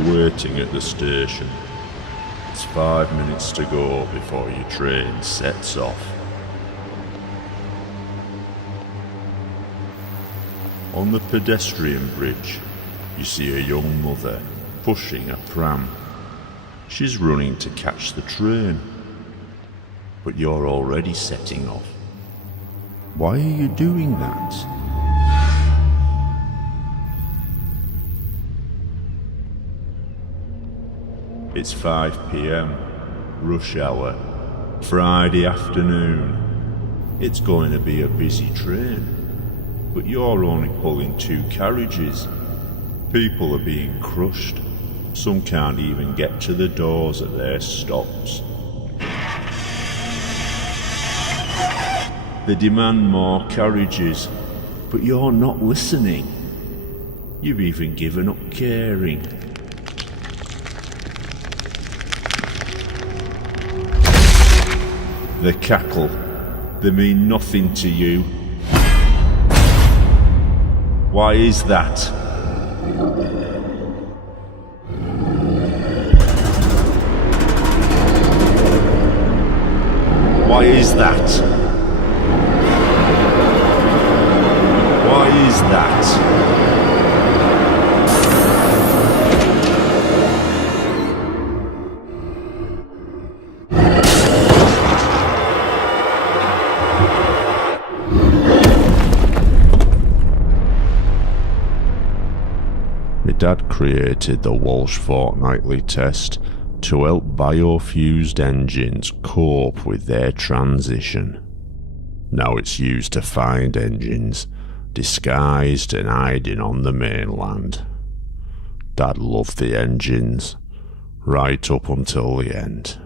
you waiting at the station. It's 5 minutes to go before your train sets off. On the pedestrian bridge, you see a young mother pushing a pram. She's running to catch the train. But you're already setting off. Why are you doing that? It's 5 p.m, rush hour, Friday afternoon. It's going to be a busy train, but you're only pulling 2 carriages. People are being crushed. Some can't even get to the doors at their stops. They demand more carriages, but you're not listening. You've even given up caring. They cackle. They mean nothing to you. Why is that? Why is that? Why is that? My dad created the Walsh fortnightly test to help biofused engines cope with their transition. Now it's used to find engines disguised and hiding on the mainland. Dad loved the engines, right up until the end.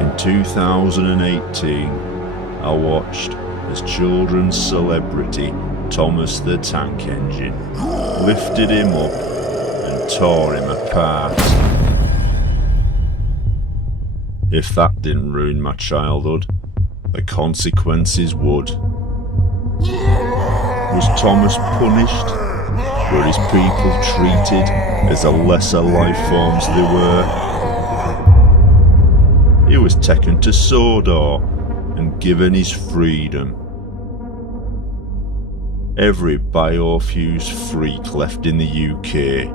In 2018, I watched as children's celebrity Thomas the Tank Engine lifted him up and tore him apart. If that didn't ruin my childhood, the consequences would. Was Thomas punished? Were his people treated as the lesser life forms they were? He was taken to Sodor and given his freedom. Every biofused freak left in the UK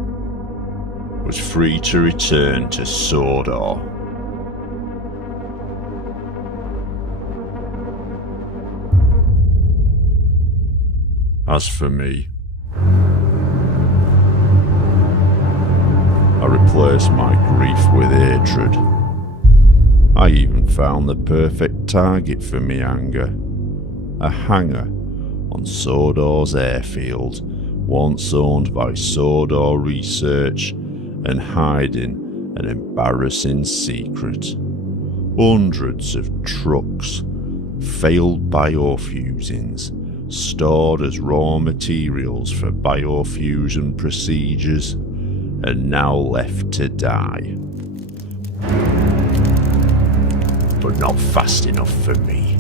was free to return to Sodor. As for me, I replaced my grief with hatred. I even found the perfect target for me anger. A hangar on Sodor's airfield, once owned by Sodor Research and hiding an embarrassing secret. Hundreds of trucks, failed biofusings, stored as raw materials for biofusion procedures, and now left to die. But not fast enough for me.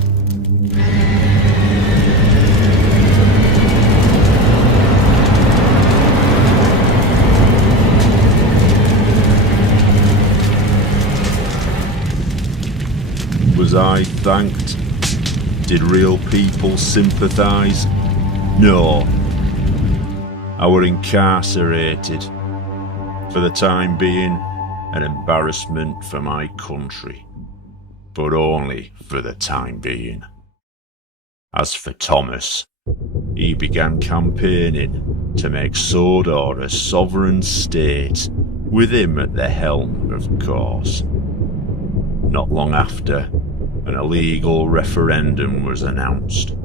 Was I thanked? Did real people sympathise? No. I were incarcerated. For the time being, an embarrassment for my country. But only for the time being. As for Thomas, he began campaigning to make Sodor a sovereign state, with him at the helm, of course. Not long after, an illegal referendum was announced.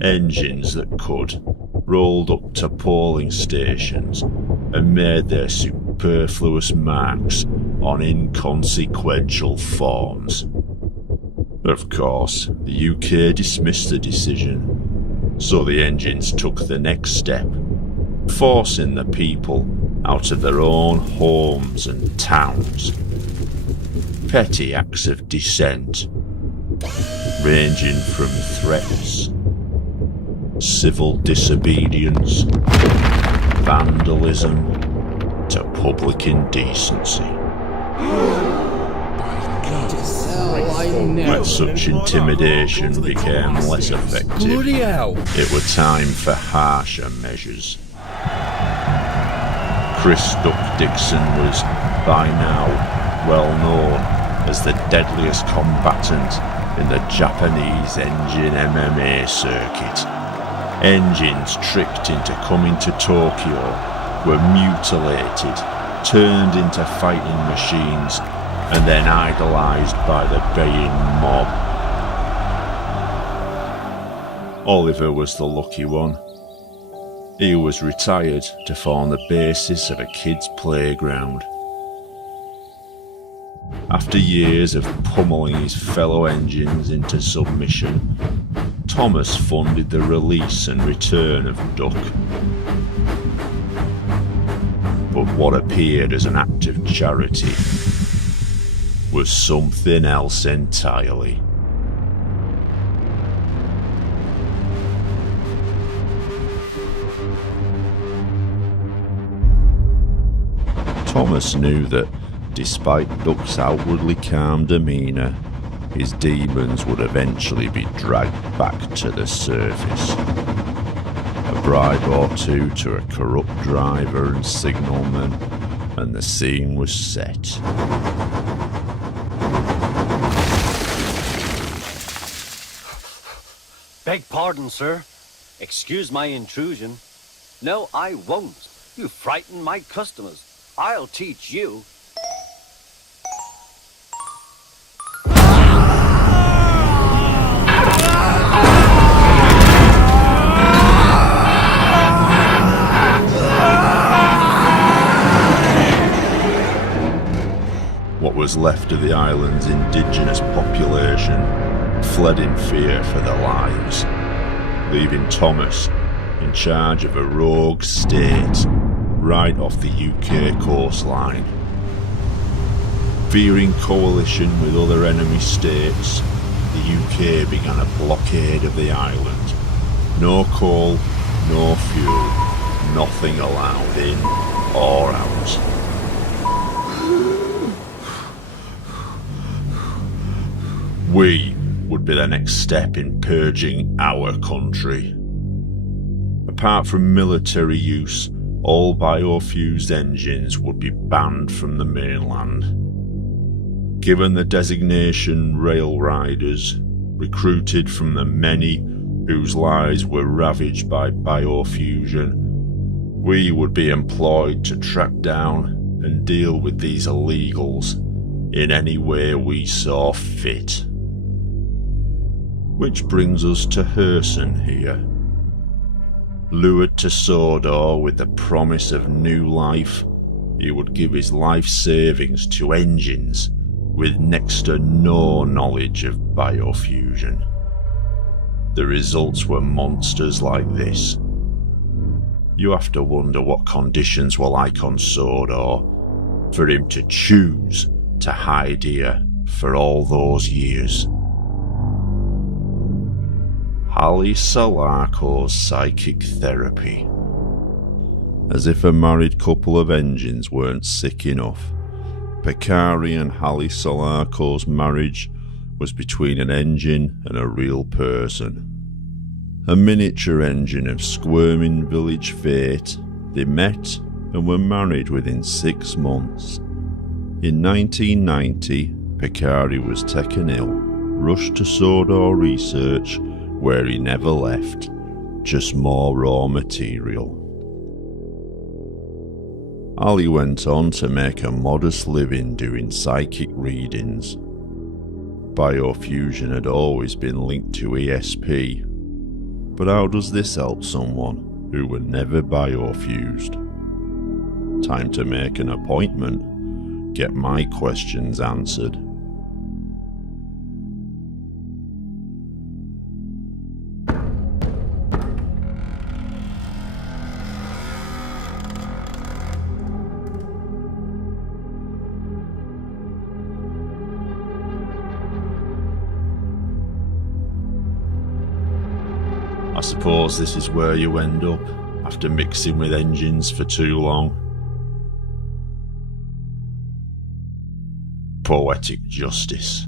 Engines that could rolled up to polling stations and made their superfluous marks on inconsequential forms. Of course, the UK dismissed the decision, so the engines took the next step, forcing the people out of their own homes and towns. Petty acts of dissent, ranging from threats civil disobedience, vandalism, to public indecency. When such intimidation became less effective, it was time for harsher measures. Chris Duck Dixon was, by now, well known as the deadliest combatant in the Japanese engine MMA circuit. Engines tricked into coming to Tokyo were mutilated, turned into fighting machines, and then idolised by the baying mob. Oliver was the lucky one. He was retired to form the basis of a kid's playground. After years of pummeling his fellow engines into submission, Thomas funded the release and return of Duck. But what appeared as an act of charity was something else entirely. Thomas knew that, despite Duck's outwardly calm demeanour, his demons would eventually be dragged back to the surface. A bribe or two to a corrupt driver and signalman, and the scene was set. Beg pardon, sir. Excuse my intrusion. No, I won't. You frighten my customers. I'll teach you. What was left of the island's indigenous population fled in fear for their lives, leaving Thomas in charge of a rogue state right off the UK coastline. Fearing coalition with other enemy states, the UK began a blockade of the island. No coal, no fuel, nothing allowed in or out. We would be the next step in purging our country. Apart from military use, all biofused engines would be banned from the mainland. Given the designation rail riders, recruited from the many whose lives were ravaged by biofusion, we would be employed to track down and deal with these illegals in any way we saw fit. Which brings us to Herson here. Lured to Sodor with the promise of new life, he would give his life savings to engines with next to no knowledge of biofusion. The results were monsters like this. You have to wonder what conditions were like on Sodor for him to choose to hide here for all those years. Ali Salarco's psychic therapy. As if a married couple of engines weren't sick enough, Picari and Hallie Salarco's marriage was between an engine and a real person. A miniature engine of squirming village fate, they met and were married within 6 months. In 1990, Picari was taken ill, rushed to Sodor research, where he never left, just more raw material. Ali went on to make a modest living doing psychic readings. Biofusion had always been linked to ESP, but how does this help someone who were never biofused? Time to make an appointment, get my questions answered. I suppose this is where you end up after mixing with engines for too long. Poetic justice.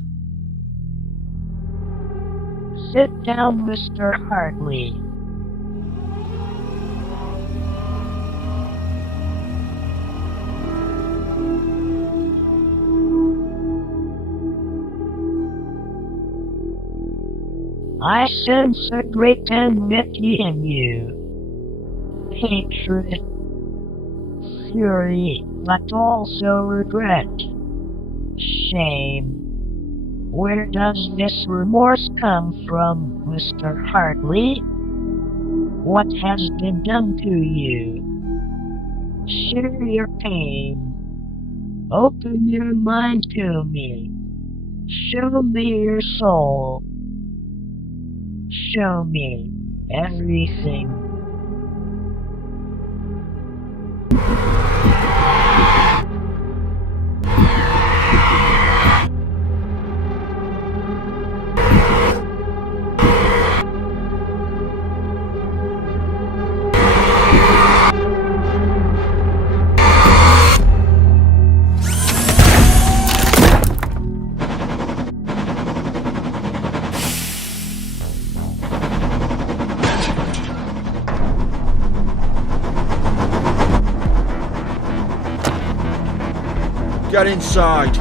Sit down, Mr. Hartley. I sense a great enmity in you. Hatred, fury, but also regret, shame. Where does this remorse come from, Mr. Hartley? What has been done to you? Share your pain. Open your mind to me. Show me your soul. Show me everything. Get inside!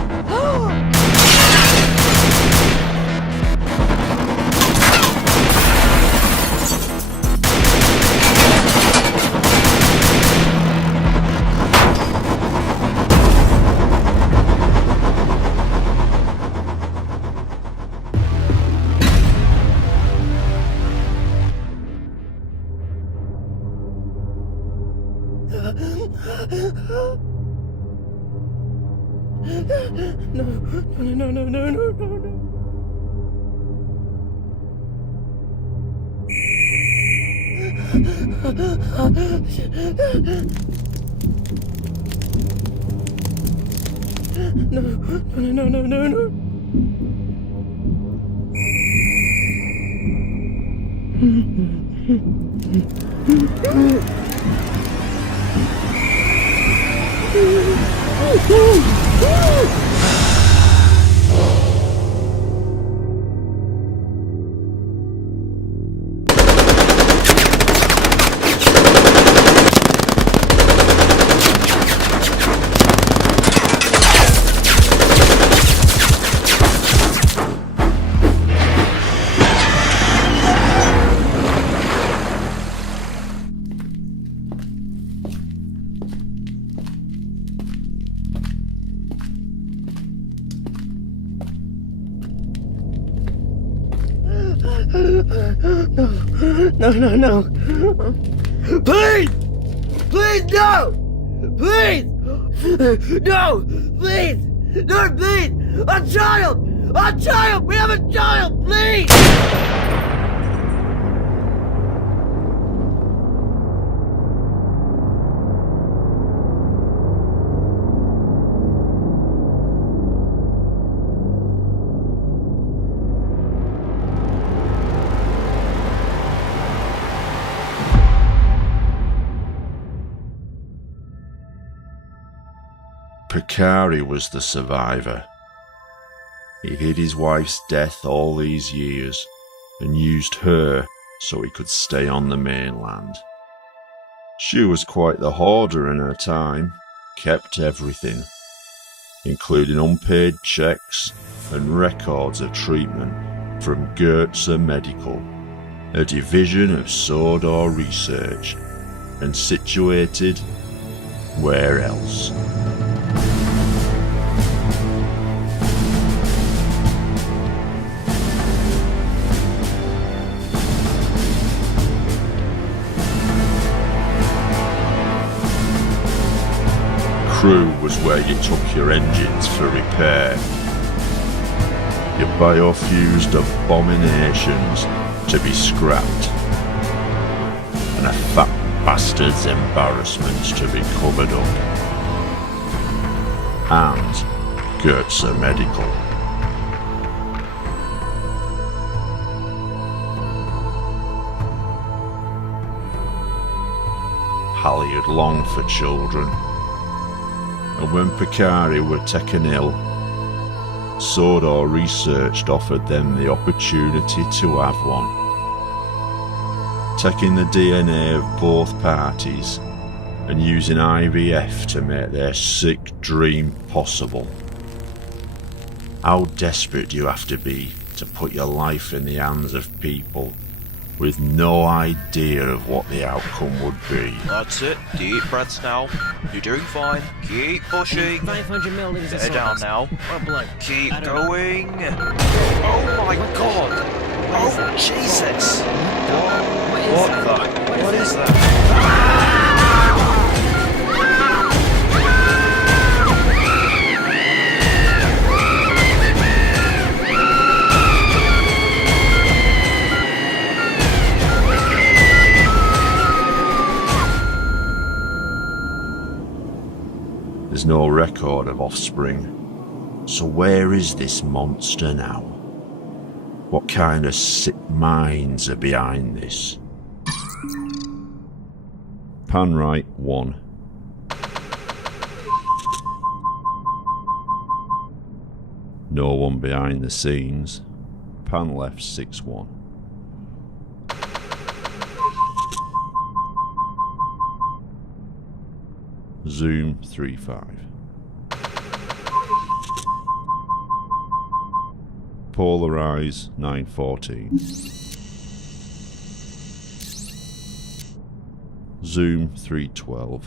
No. Please! Please, no! Please! No! Please! No, please! A child! A child! We have a child! Please! Picari was the survivor. He hid his wife's death all these years and used her so he could stay on the mainland. She was quite the hoarder in her time, kept everything, including unpaid checks and records of treatment from Goetze Medical, a division of Sodor Research, and situated where else? Crew was where you took your engines for repair. Your biofused abominations to be scrapped, and a fat bastard's embarrassments to be covered up. And Goetze Medical. Pally had longed for children, and when Picari were taken ill, Sodor Research offered them the opportunity to have one, taking the DNA of both parties and using IVF to make their sick dream possible. How desperate do you have to be to put your life in the hands of people with no idea of what the outcome would be? That's it. Deep breaths now. You're doing fine. Keep pushing. 500 milliliters Get of it down salt. now. Or blood. Keep I don't know. going. Oh my god. Oh Jesus. What is that? There's no record of offspring, so where is this monster now? What kind of sick minds are behind this? Panright 1. No one behind the scenes. Pan left 6-1. Zoom 3-5. Polarize 9-14. Zoom 3-12.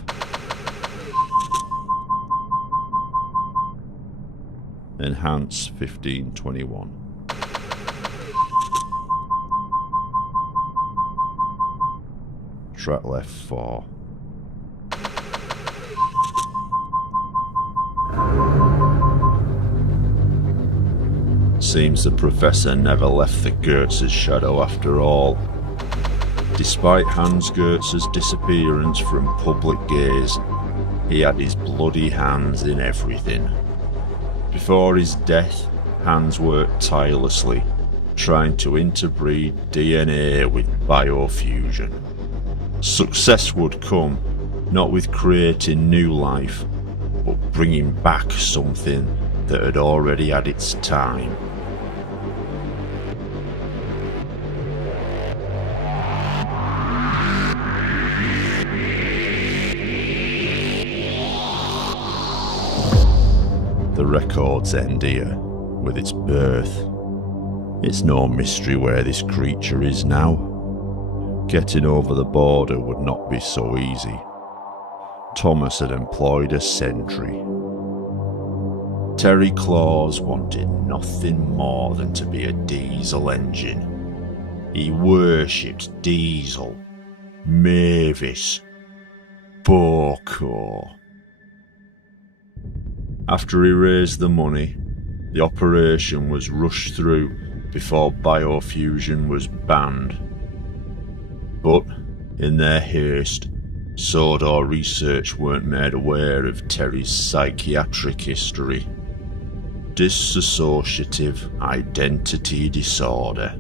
Enhance 15-21. Track left 4. Seems the professor never left the Goetz's shadow after all. Despite Hans Goetz's disappearance from public gaze, he had his bloody hands in everything. Before his death, Hans worked tirelessly, trying to interbreed DNA with biofusion. Success would come, not with creating new life, but bringing back something that had already had its time. The records end here, with its birth. It's no mystery where this creature is now. Getting over the border would not be so easy. Thomas had employed a sentry. Terry Claus wanted nothing more than to be a diesel engine. He worshipped Diesel, Mavis, Boko. After he raised the money, the operation was rushed through before biofusion was banned. But, in their haste, Sodor Research weren't made aware of Terry's psychiatric history. Dissociative identity disorder,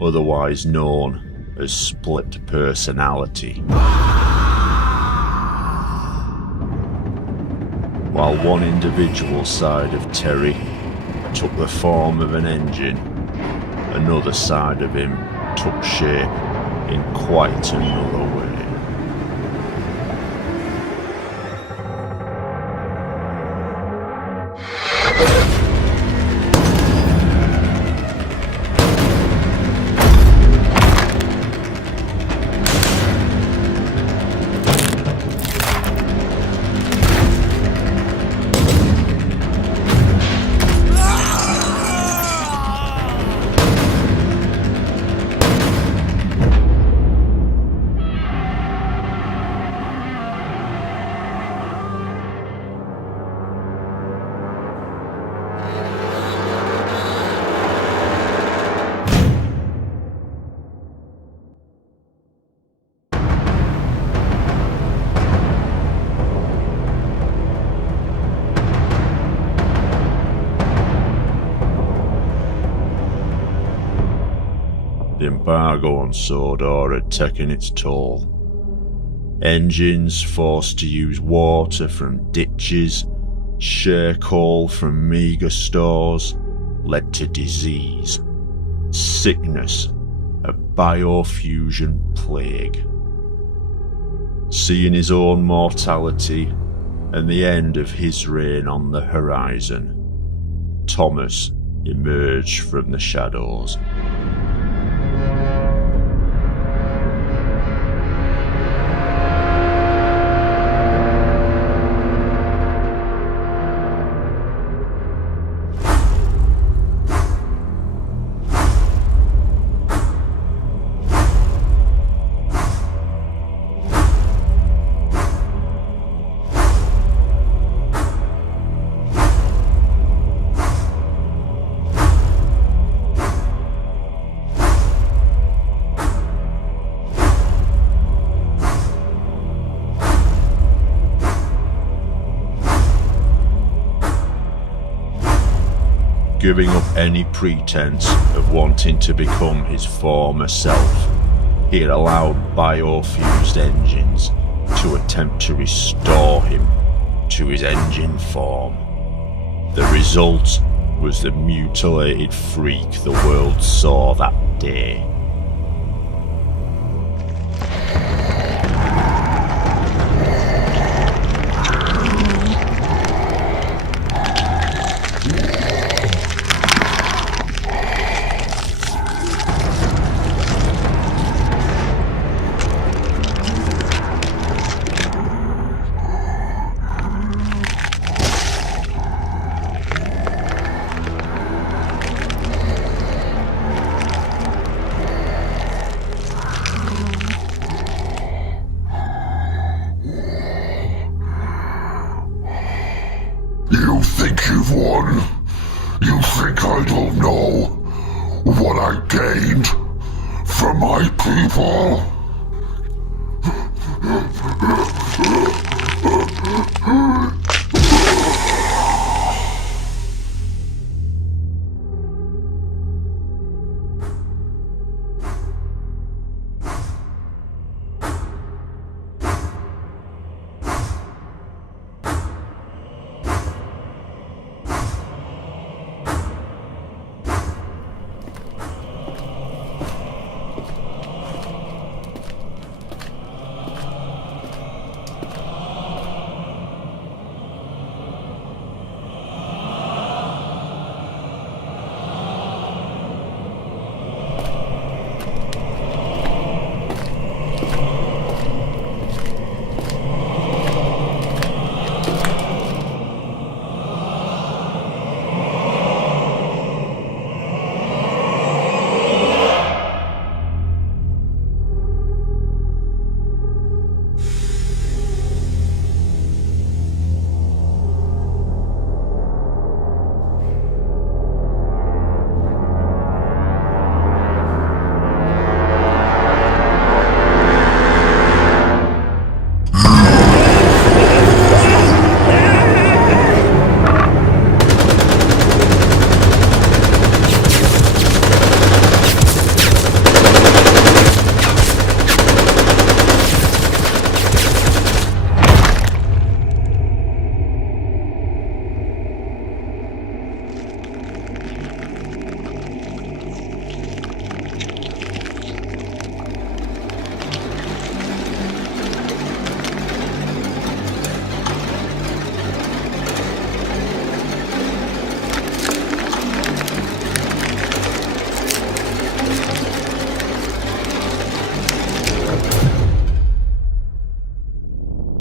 otherwise known as split personality. While one individual side of Terry took the form of an engine, another side of him took shape in quite another way. The embargo on Sodor had taken its toll. Engines forced to use water from ditches, share coal from meagre stores, led to disease, sickness, a biofusion plague. Seeing his own mortality and the end of his reign on the horizon, Thomas emerged from the shadows. Giving up any pretense of wanting to become his former self, he had allowed biofused engines to attempt to restore him to his engine form. The result was the mutilated freak the world saw that day. You think you've won? You think I don't know what I gained from my people?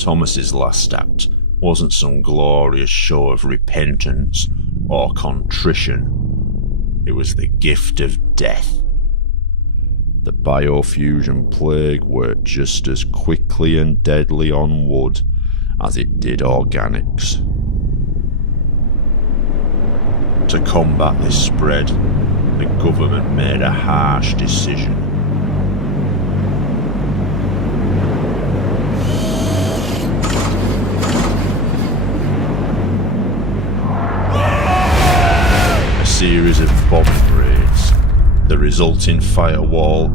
Thomas's last act wasn't some glorious show of repentance or contrition. It was the gift of death. The biofusion plague worked just as quickly and deadly on wood as it did organics. To combat this spread, the government made a harsh decision. Series of bombing raids. The resulting firewall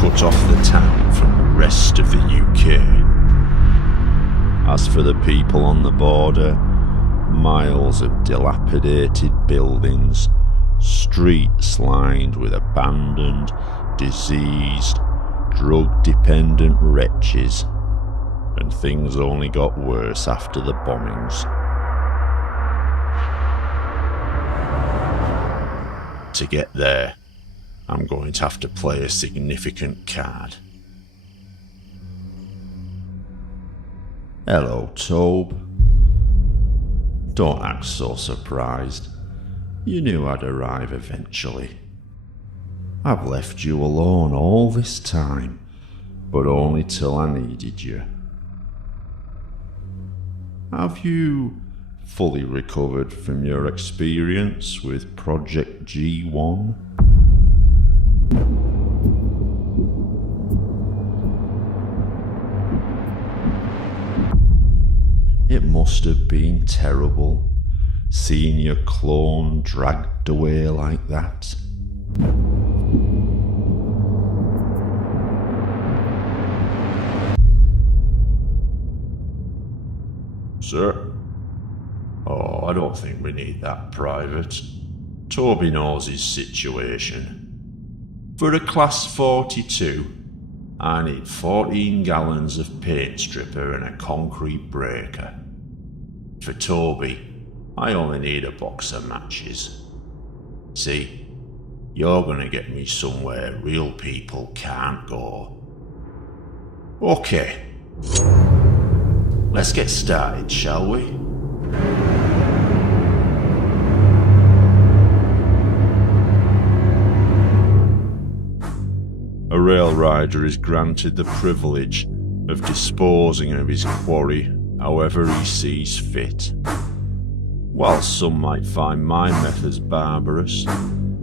cut off the town from the rest of the UK. As for the people on the border, miles of dilapidated buildings, streets lined with abandoned, diseased, drug-dependent wretches, and things only got worse after the bombings. To get there, I'm going to have to play a significant card. Hello, Tobe. Don't act so surprised. You knew I'd arrive eventually. I've left you alone all this time, but only till I needed you. Have you fully recovered from your experience with Project G1? It must have been terrible, seeing your clone dragged away like that. Sir? Oh, I don't think we need that private. Toby knows his situation. For a Class 42, I need 14 gallons of paint stripper and a concrete breaker. For Toby, I only need a box of matches. See, you're gonna get me somewhere real people can't go. Okay. Let's get started, shall we? A rail rider is granted the privilege of disposing of his quarry however he sees fit. While some might find my methods barbarous,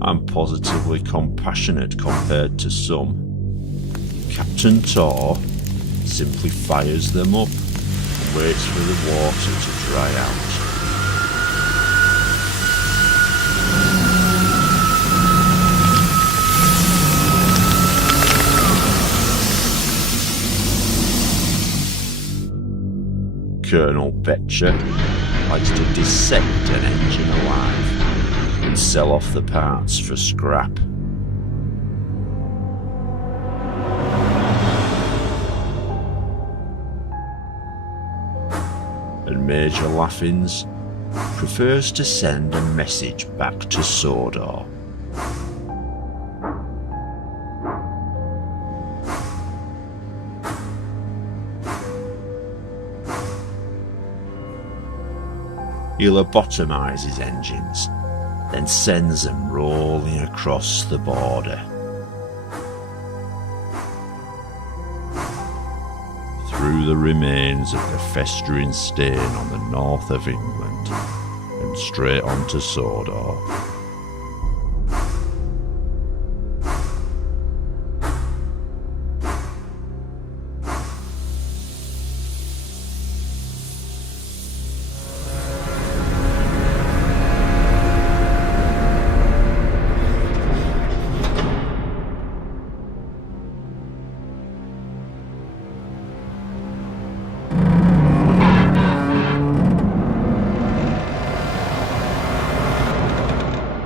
I'm positively compassionate compared to some. Captain Tor simply fires them up and waits for the water to dry out. Colonel Betcher likes to dissect an engine alive and sell off the parts for scrap. And Major Laffins prefers to send a message back to Sodor. He'll lobotomise his engines, then sends them rolling across the border. Through the remains of the festering stain on the north of England, and straight on to Sodor.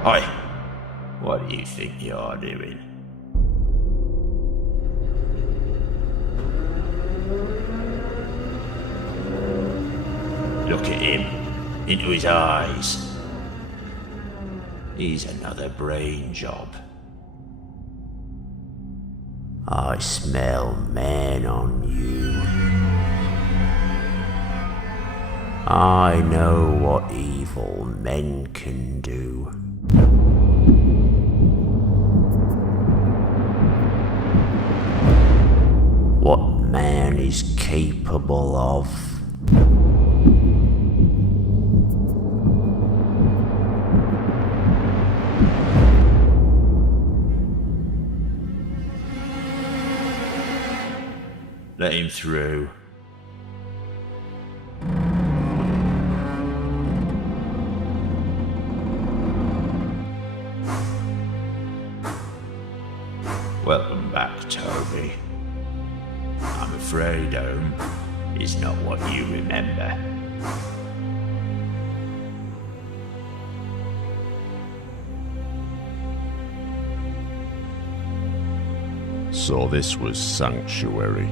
Oi, what do you think you're doing? Look at him, into his eyes. He's another brain job. I smell man on you. I know what evil men can do. What man is capable of. Let him through. Welcome back, Toby. I'm afraid, is not what you remember. So this was Sanctuary.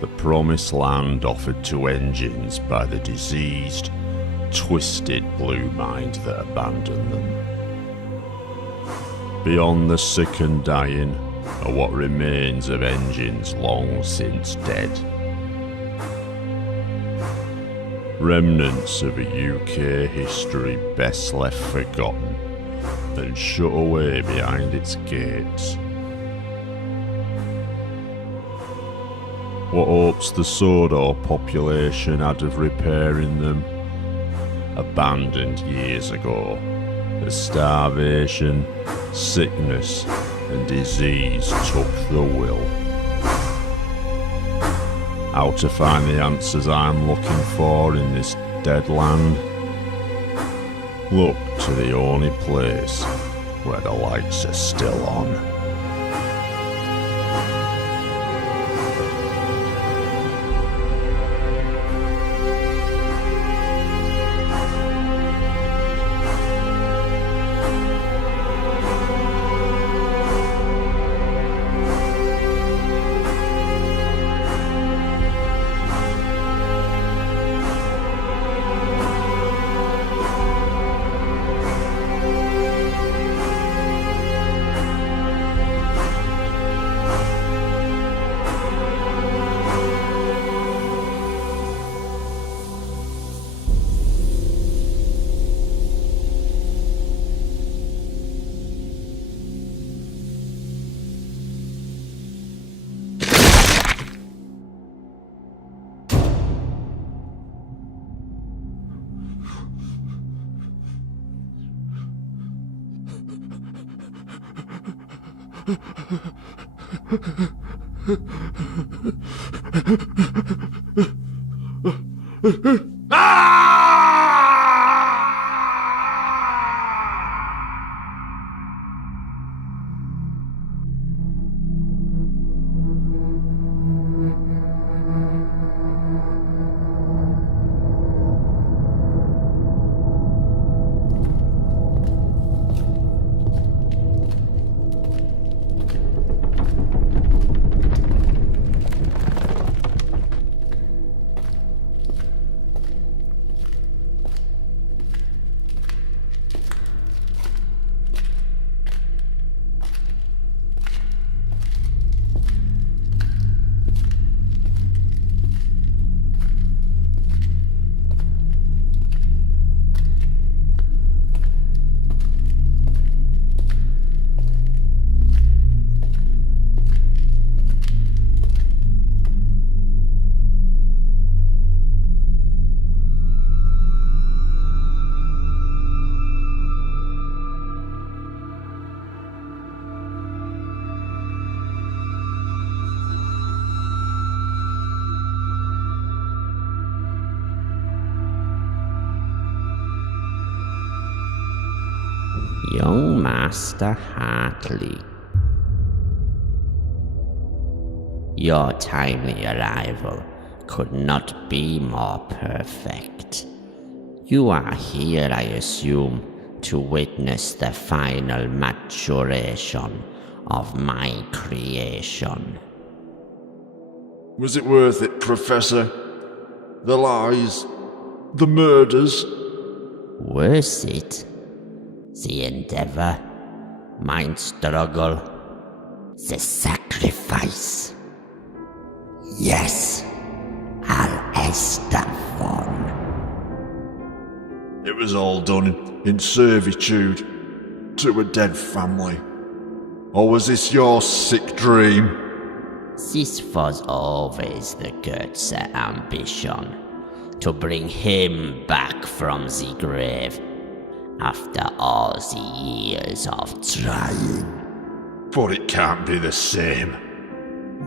The promised land offered to engines by the diseased, twisted blue mind that abandoned them. Beyond the sick and dying are what remains of engines long since dead. Remnants of a UK history best left forgotten and shut away behind its gates. What hopes the Sodor population had of repairing them, abandoned years ago, as starvation, sickness and disease took the will. How to find the answers I'm looking for in this dead land? Look to the only place where the lights are still on. Young Master Hartley, your timely arrival could not be more perfect. You are here, I assume, to witness the final maturation of my creation. Was it worth it, Professor? The lies, the murders? Worth it? The endeavor, my struggle, the sacrifice. Yes, Al-Estafon. It was all done in servitude to a dead family. Or was this your sick dream? This was always the Goethe ambition, to bring him back from the grave after all the years of trying. But it can't be the same.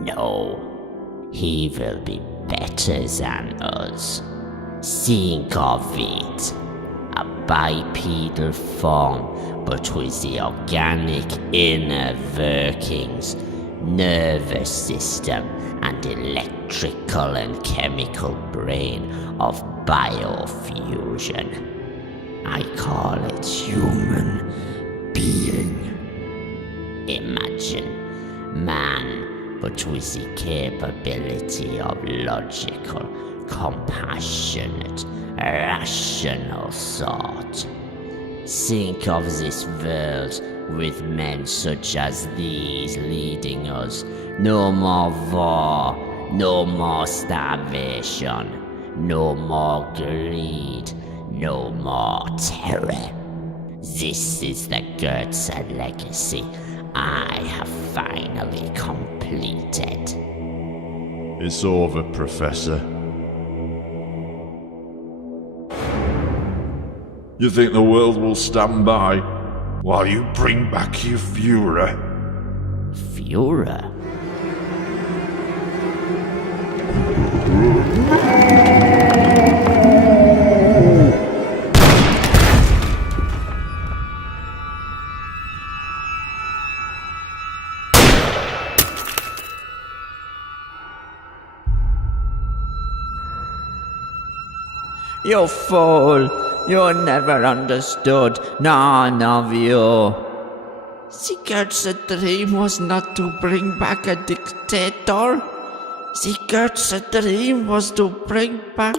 No, he will be better than us. Think of it. A bipedal form, but with the organic inner workings nervous system, and electrical and chemical brain of biofusion. I call it human being. Imagine man, but with the capability of logical, compassionate, rational thought. Think of this world with men such as these leading us. No more war, no more starvation, no more greed, no more terror. This is the Goethe legacy I have finally completed. It's over, Professor. You think the world will stand by while you bring back your Führer? Führer? You fool! You never understood, none of you. The dream was not to bring back a dictator. The dream was to bring back...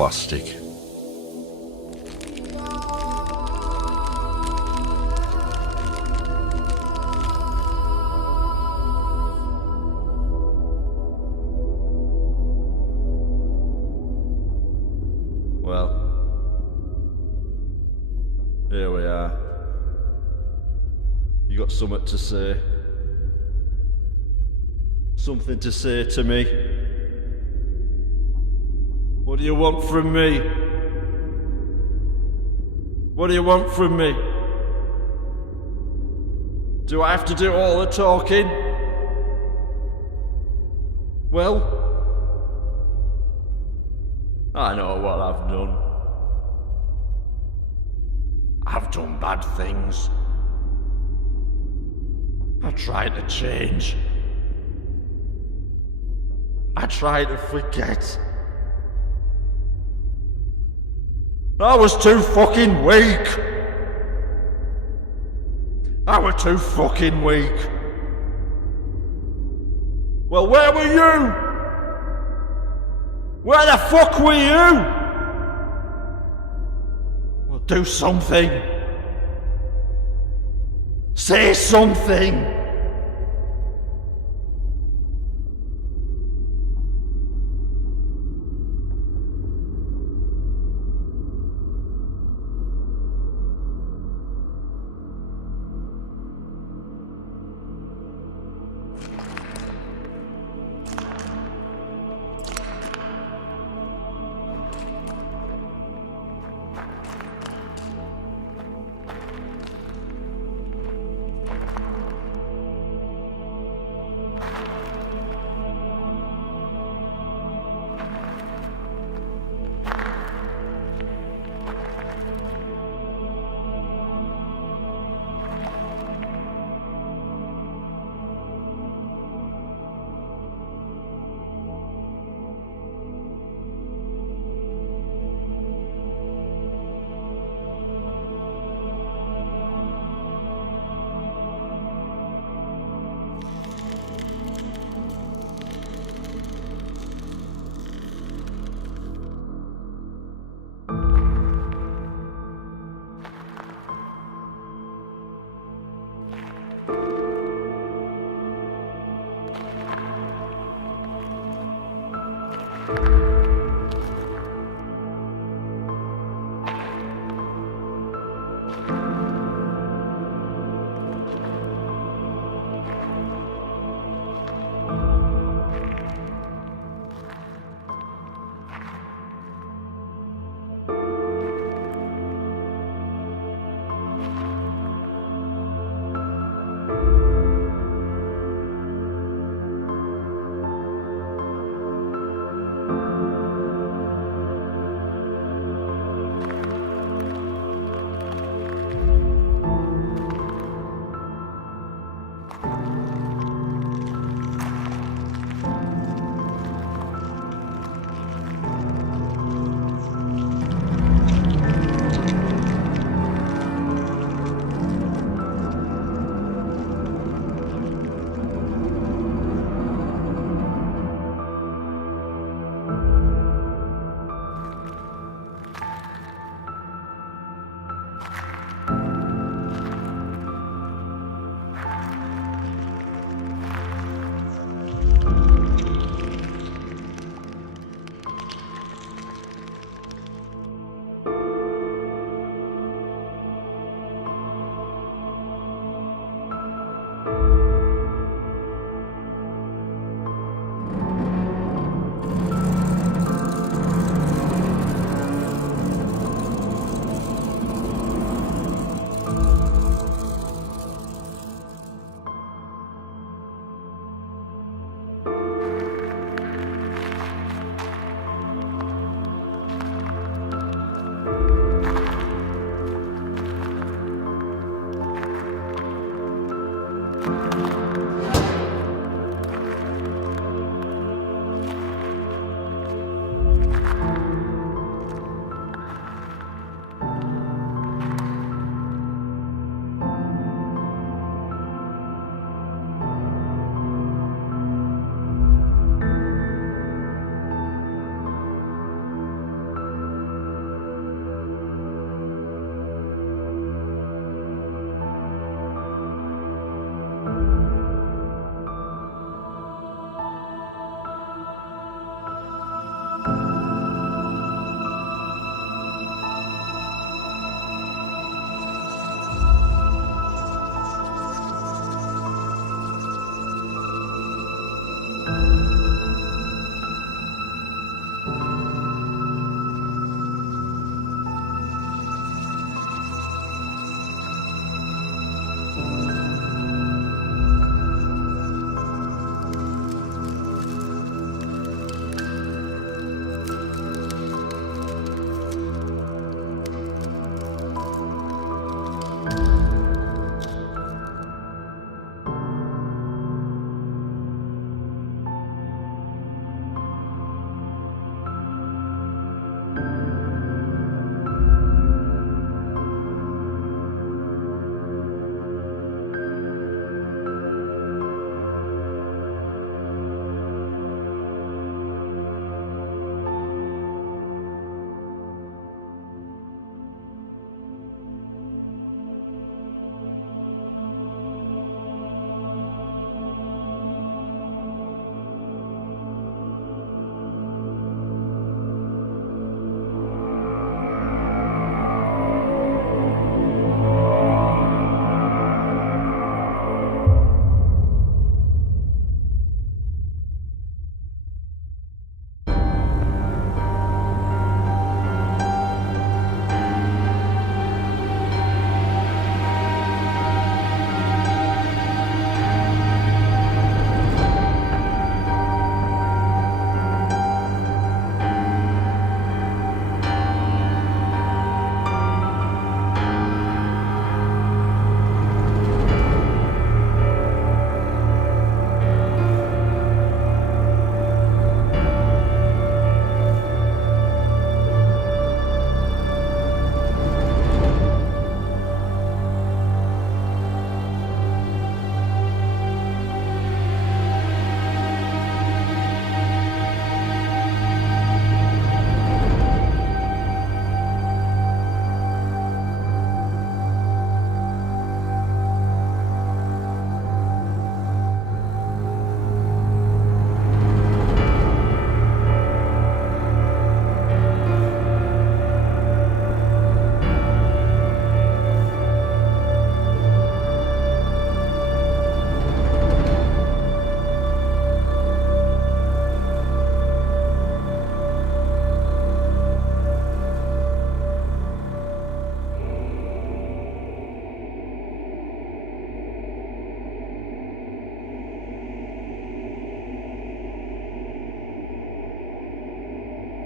Plastic. Well, here we are. You got something to say? Something to say to me? What do you want from me? What do you want from me? Do I have to do all the talking? Well, I know what I've done. I've done bad things. I tried to change. I tried to forget. I was too fucking weak. I was too fucking weak. Well, where were you? Where the fuck were you? Well, do something. Say something.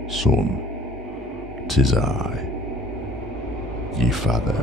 Son, 'tis I, ye father.